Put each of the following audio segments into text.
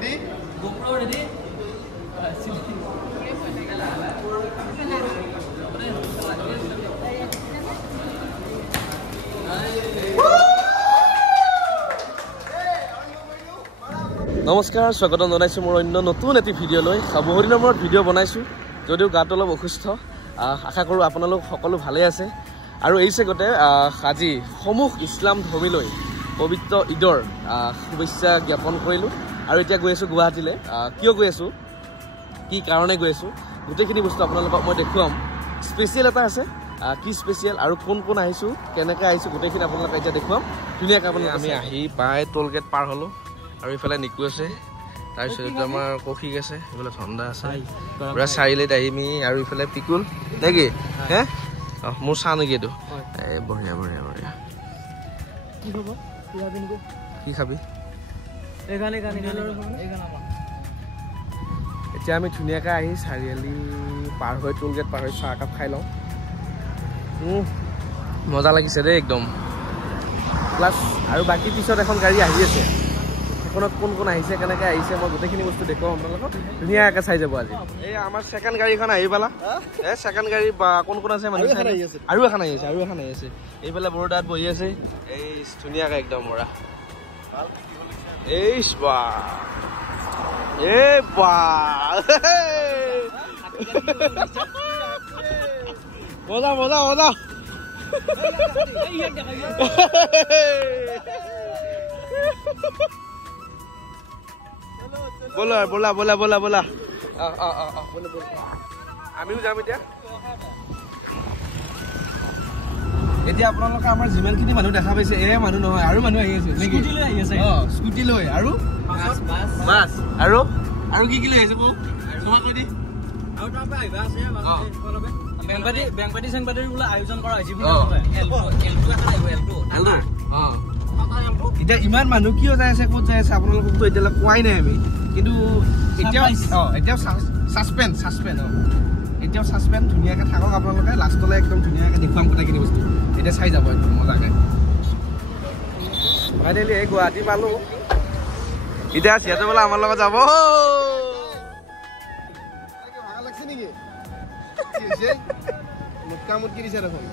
Ready? GoPro ready? নমস্কাৰ স্বাগতম জনাইছোঁ মোৰ অন্য নতুন এটি ভিডিঅ' লৈ বহু দিনৰ মূৰত ভিডিঅ' বনাইছোঁ যদিও গাটো অলপ অসুস্থ আশা কৰোঁ আপোনালোক সকলো ভালে আছে আৰু এই চেগতে আজি সমূহ ইছলাম ধৰ্মীলৈ পবিত্ৰ ঈদৰ শুভেচ্ছা জ্ঞাপন কৰিলোঁ আৰু এতিয়া গৈ আছোঁ গুৱাহাটীলৈ কিয় গৈ আছোঁ কি কাৰণে গৈ আছোঁ গোটেইখিনি বস্তু আপোনালোকক মই দেখুৱাম স্পেচিয়েল এটা আছে কি স্পেচিয়েল আৰু কোন কোন আহিছোঁ কেনেকৈ আহিছোঁ গোটেইখিনি আপোনালোকে এতিয়া দেখুৱাম ধুনীয়াকৈ আপোনালোকে আমি আহি পাই টোল গেট পাৰ হ'লোঁ আৰু ইফালে নিকু আছে তাৰপিছত আমাৰ কৌশিক আছে এইফালে ঠণ্ডা আছে পুৰা চাৰিআলিত আহিমি আৰু ইফালে পিকুল নেকি হে মোৰ চাহ নেকি এইটো বঢ়িয়া বঢ়িয়া বঢ়িয়া কি খাবি এতিয়া আমি ধুনীয়াকৈ আহি চাৰিআলি পাৰ হৈ টোল গেট পাৰ হৈ চাহ একাপ খাই লওঁ মজা লাগিছে দেই একদম প্লাছ আৰু বাকী পিছত এখন গাড়ী আহি আছে সেইখনত কোন কোন আহিছে কেনেকৈ আহিছে মই গোটেইখিনি বস্তু দেখুৱাম আপোনালোকক ধুনীয়াকৈ চাই যাব আজি এই আমাৰ ছেকেণ্ড গাড়ীখন আহি পালা এই ছেকেণ্ড গাড়ী বা কোন কোন আছে মানুহ আৰু এখন আহি আছে এইফালে বৰদাত বহি আছে এই ধুনীয়াকৈ একদম মৰা এই মজা মজা মজা बोला बोला बोला बोला बोला আমিও যাম এতিয়া এতিয়া আপোনালোকে আমাৰ যিমানখিনি মানুহ দেখা পাইছে এ মানুহ নহয় আৰু মানুহ আহি আছে নেকি স্কুটি লৈ আহি আছে স্কুটি লৈ আৰু বাস আৰু কি লৈ আহিছে কো তোমাক কৈ দি আৰু তাৰপৰা আহিবা আছে বেংপাটি চেংপাটিৰ বোলা আয়োজন কৰা হৈছে এতিয়া ইমান মানুহ কিয় যাই আছে ক'ত যাই আছে আপোনালোককতো এতিয়ালৈ কোৱাই নাই আমি কিন্তু এতিয়াও ছাছপেন্স এতিয়াও ছাছপেন্স ধুনীয়াকৈ থাকক আপোনালোকে লাষ্টলৈ একদম ধুনীয়াকৈ দেখুৱাম গোটেইখিনি বস্তু এতিয়া চাই যাব একদম মজাকৈ ফাইনেলি এই গুৱাহাটী পালোঁ এতিয়া সিহঁতে বোলে আমাৰ লগত যাব ভাগা লাগছে নেকি মুটকা মুটকি দিছে দেখোন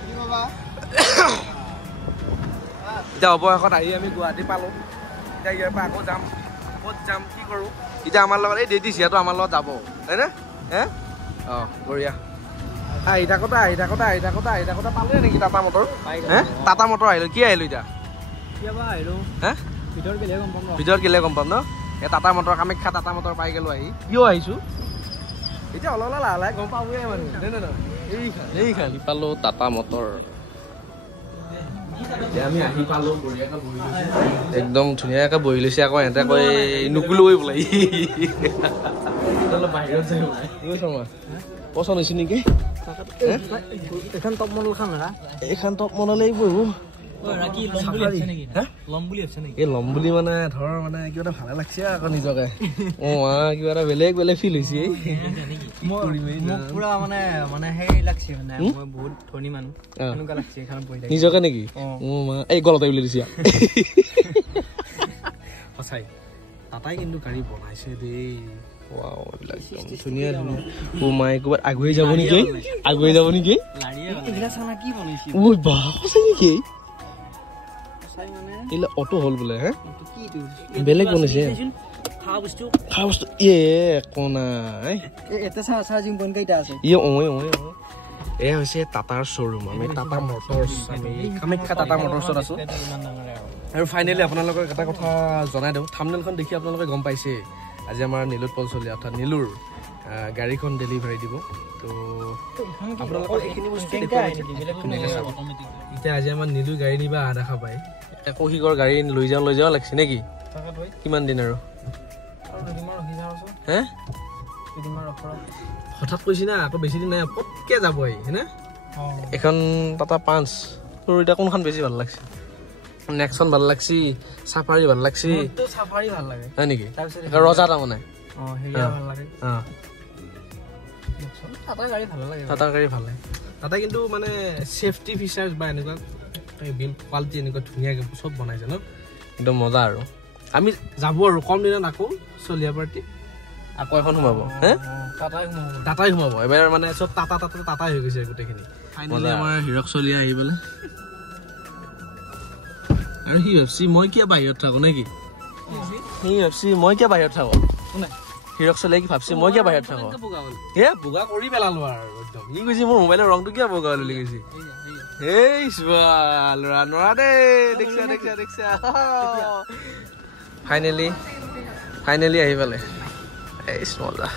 কি বাবা এতিয়া অৱশেষত আহি আমি গুৱাহাটী পালোঁ এতিয়া ইয়াৰ পৰা আকৌ যাম ক'ত যাম কি কৰোঁ এতিয়া আমাৰ লগত এই দেদি যিহেতু আমাৰ লগত যাব হয়নে হে বঢ়িয়া আহি থাকোঁতে পালোৱে নেকি টাটা মটৰ হে টাটা মটৰ আহিলোঁ কি আহিলোঁ এতিয়া হে ভিতৰত গ'লে গম পাম ন এই টাটা মটৰ কামাখ্যা টাটা মটৰ পাই গ'লোঁ আহি কিয় আহিছোঁ এতিয়া অলপ লাহে লাহে গম পাবয়ে মানুহ এইখান পালোঁ টাটা মটৰ আমি আহি পালোঁ বঢ়িয়াকৈ বহি লৈছোঁ একদম ধুনীয়াকৈ বহি লৈছে আকৌ সিহঁতে কয় নুকুলো বোলে অলপ বাহিৰত যায় বোলে পচন্দ হৈছে নেকি এইখন টপ মডেল খান এইখন টপ মডেলেই বহো এই ল'ম বুলি মানে ধৰ মানে কিবা এটা ভালে লাগছে আকৌ নিজকে কিবা এটা বেলেগ বেলেগ ফিল হৈছে নিজকে নেকি এই গলতে বুলি দিছে সঁচাই টাটাই কিন্তু গাড়ী বনাইছে দেই ধুনীয়া ধুনীয়া মাই ক'ৰবাত আগুৱাই যাব নেকি নেকি এইবিলাক অটো হ'ল বোলে হে বেলেগ বনাইছে খোৱা বস্তু একো নাই এয়া হৈছে টাটাৰ শ্ব'ৰুম আমি টাটা মটৰ্ছ আমি কামাখ্যা টাটা মটৰ্ছত আছোঁ আৰু ফাইনেলি আপোনালোকক এটা কথা জনাই দিওঁ থাম্বনেইলখন দেখি আপোনালোকে গম পাইছে আজি আমাৰ নীলোৎ পলচলি অৰ্থাৎ নীলুৰ গাড়ীখন ডেলিভাৰী দিব তো আপোনালোকৰ এইখিনি বস্তু এতিয়া আজি আমাৰ নীলুৰ গাড়ী নিবা দেখা পায় কৌশিকৰ গাড়ী লৈ যাওঁ লাগিছে নেকি কিমান দিন আৰু হে হঠাৎ কৈছি না আকৌ বেছি দিন নাই পটকৈ যাব হয়নে এখন টাটা পাঞ্চ তোৰ এতিয়া কোনখন বেছি ভাল লাগছে নেক্সন ভাল লাগছি চাফাৰী ভাল লাগছি চাফাৰী ভাল লাগে হয় নেকি ৰজা তাৰমানে টাটা গাড়ী ভাল লাগে টাটা কিন্তু মানে সেফটি ফিচাৰ্ছ বা এনেকুৱা বিল্ড কোৱালিটি এনেকুৱা ধুনীয়াকৈ চব বনাইছে ন একদম মজা আৰু আমি যাব আৰু কম দিনত আকৌ চলিয়া পাৰ্টি আকৌ এখন সোমাব হে টাটাই সোমাব এবাৰ মানে চব টাটাই হৈ গৈছে গোটেইখিনি ফাইনেলি আমাৰ হিৰক চলিয়া আহি পেলাই আৰু সি ভাবছি মই কিয় বাহিৰত থাকো নেকি সি ভাবছি মই কিয় বাহিৰত থাকো কোনে হিৰক চলিয়া কি ভাবছি মই কিয় বাহিৰত থাকো হে বুগা কৰি পেলালো আৰু একদম ই কৈছে মোৰ মোবাইলৰ ৰংটো কিয় বগা বুলি কৈছে এই ল'ৰা নৰা দে দেখছা ফাইনেলি আহি পালে এই মজা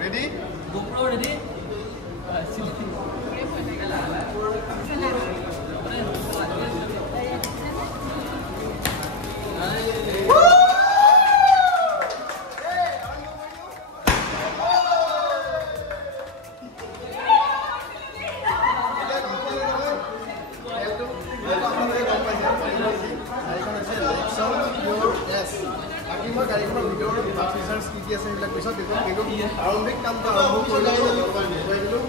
Ready? GoPro ready? মই গাড়ীখনৰ ভিতৰত ফিচাৰ্ছ কি কি আছে সেইবিলাক পিছত দেখোন কিন্তু আৰম্ভিক কামটো আৰম্ভ কৰিলোঁ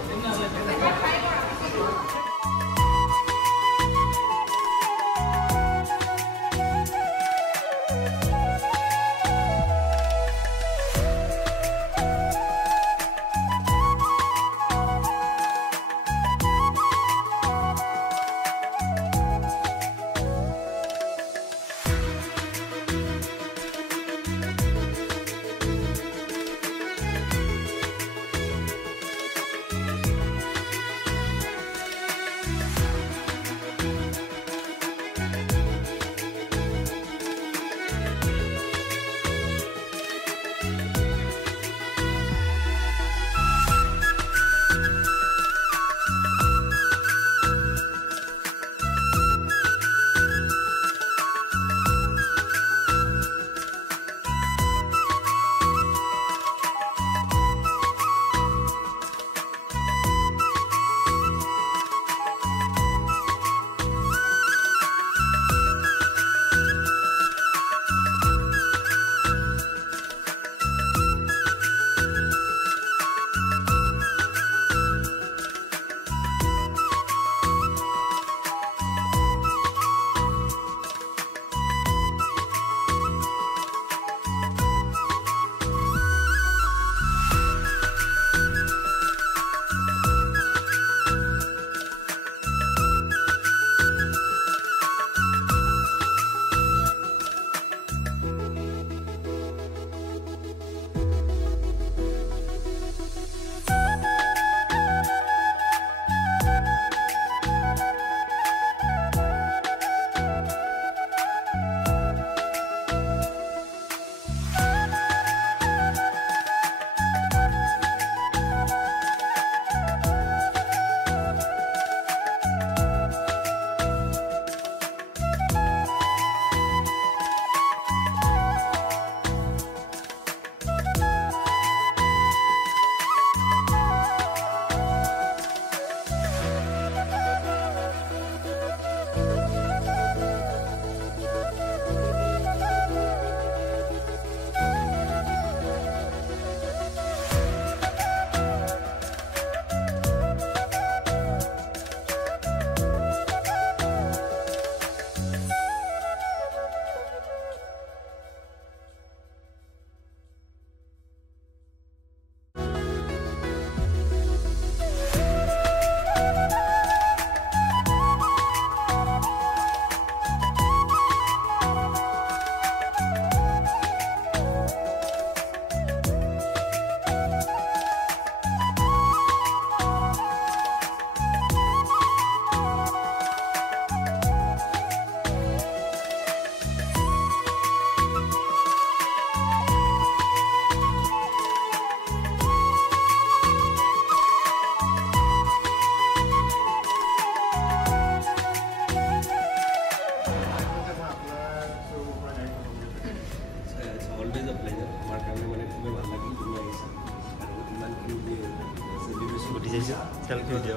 Yes, thank you, dear.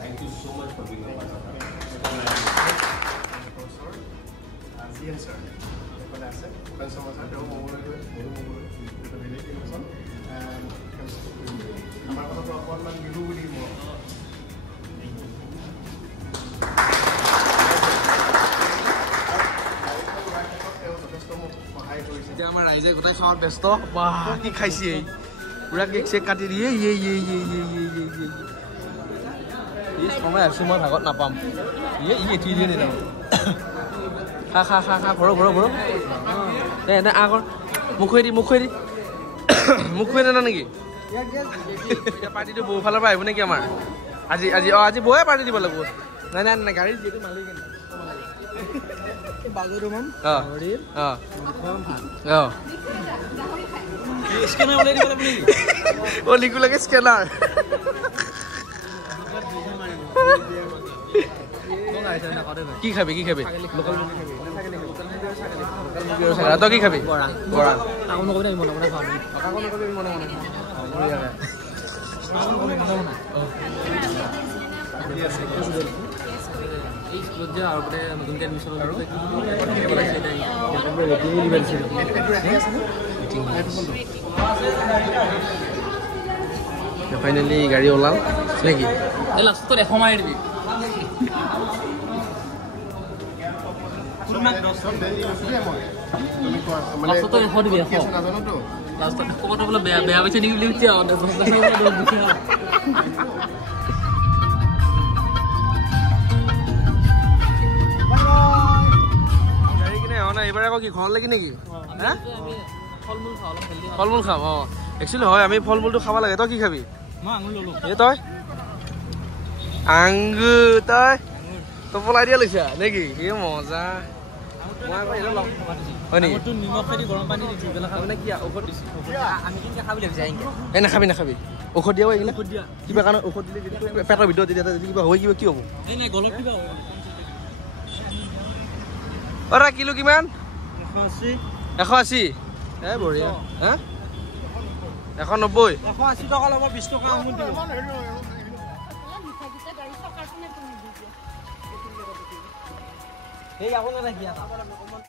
Thank you so much for being a part of that. Sir. What I said, customers are don't over it, with a village person, and I'm not going to appointment you do anymore. আমাৰ ৰাইজে গোটাই খাওয়াত ব্যস্ত বাহ কি খাইছে এই পুৰা cake check কাটি দিয়ে এই সময় আছে মই ভাগত নাপাম এটি দিয়ে নিলাম খা খা খা খা ঘৰ দে দে আগৰ মুখৈ দি মুখৈ না নেকি পাৰ্টিটো বহু ফালৰ পৰা আহিব নেকি আমাৰ আজি আজি আজি বয়ে পাৰ্টি দিব লাগিব নাই নাই নাই গাড়ী যিটো মালিক বাগুৰুম স্কেনাৰ ওলাই দিব আপুনি ও লিখু লাগে স্কেনাৰ কি খাবি লোকাল তই কি খাবি বৰা ফাইনেলি গাড়ী ওলাল নেকি লাষ্টত 100 মাৰি দিবি বেয়া পাইছে নেকি বুলি এইবাৰ আকৌ কি ঘৰত লাগি নেকি ফল মূল খাম অ একচুৱেলি হয় আমি ফল মূলটো খাব লাগে তই কি খাবি তই আঙুৰ তই পলাই দিয়া লৈছা নেকি এই মজা নাখাবি ঔষধ দিয়া কিবা কাৰণে ঔষধ দিলে পেটৰ ভিতৰত কিবা হয় কিবা কি হ'ব কিলো কিমান 180 বঢ়িয়া হা 190 টকা ল'ব 20 টকা দিব